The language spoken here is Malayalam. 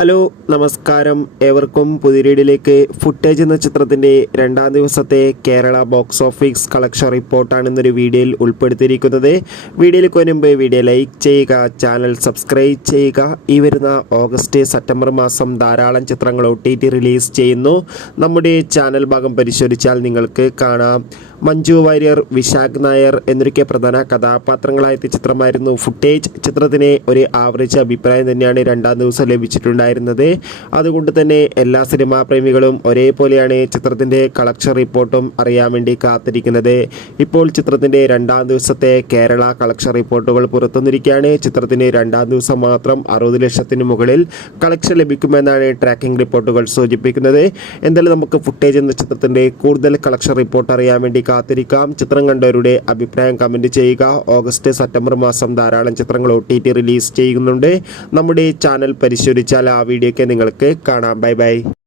ഹലോ നമസ്കാരം, ഏവർക്കും പുതിയ വീഡിയോയിലേക്ക്. ഫുട്ടേജ് എന്ന ചിത്രത്തിൻ്റെ രണ്ടാം ദിവസത്തെ കേരള ബോക്സ് ഓഫീസ് കളക്ഷൻ റിപ്പോർട്ടാണ് ഇന്നൊരു വീഡിയോയിൽ ഉൾപ്പെടുത്തിയിരിക്കുന്നത്. വീഡിയോയിലേക്ക് വരുമ്പോൾ വീഡിയോ ലൈക്ക് ചെയ്യുക, ചാനൽ സബ്സ്ക്രൈബ് ചെയ്യുക. ഈ വരുന്ന ഓഗസ്റ്റ് സെപ്റ്റംബർ മാസം ധാരാളം ചിത്രങ്ങൾ OTT റിലീസ് ചെയ്യുന്നു. നമ്മുടെ ചാനൽ ഭാഗം പരിശോധിച്ചാൽ നിങ്ങൾക്ക് കാണാം. മഞ്ജു വാര്യർ, വിശാഖ് നായർ എന്നൊക്കെ പ്രധാന കഥാപാത്രങ്ങളായ ചിത്രമായിരുന്നു ഫുട്ടേജ്. ചിത്രത്തിന് ഒരു ആവറേജ് അഭിപ്രായം തന്നെയാണ് രണ്ടാം ദിവസം ലഭിച്ചിട്ടുണ്ടായിരുന്നത്. അതുകൊണ്ട് തന്നെ എല്ലാ സിനിമാ പ്രേമികളും ഒരേപോലെയാണ് ചിത്രത്തിൻ്റെ കളക്ഷൻ റിപ്പോർട്ടും അറിയാൻ വേണ്ടി കാത്തിരിക്കുന്നത്. ഇപ്പോൾ ചിത്രത്തിൻ്റെ രണ്ടാം ദിവസത്തെ കേരള കളക്ഷൻ റിപ്പോർട്ടുകൾ പുറത്തുവന്നിരിക്കുകയാണ്. ചിത്രത്തിന് രണ്ടാം ദിവസം മാത്രം 60 ലക്ഷത്തിന് മുകളിൽ കളക്ഷൻ ലഭിക്കുമെന്നാണ് ട്രാക്കിംഗ് റിപ്പോർട്ടുകൾ സൂചിപ്പിക്കുന്നത്. എന്തായാലും നമുക്ക് ഫുട്ടേജ് എന്ന ചിത്രത്തിൻ്റെ കൂടുതൽ കളക്ഷൻ റിപ്പോർട്ട് അറിയാൻ വേണ്ടി കാത്തിരിക്കാം. ചിത്രം കണ്ടവരുടെ അഭിപ്രായം കമൻറ്റ് ചെയ്യുക. ഓഗസ്റ്റ് സെപ്റ്റംബർ മാസം ധാരാളം ചിത്രങ്ങൾ OTT റിലീസ് ചെയ്യുന്നുണ്ട്. നമ്മുടെ ചാനൽ പരിശോധിച്ചാൽ ആ വീഡിയോ ഒക്കെ നിങ്ങൾക്ക് കാണാം. Bye bye.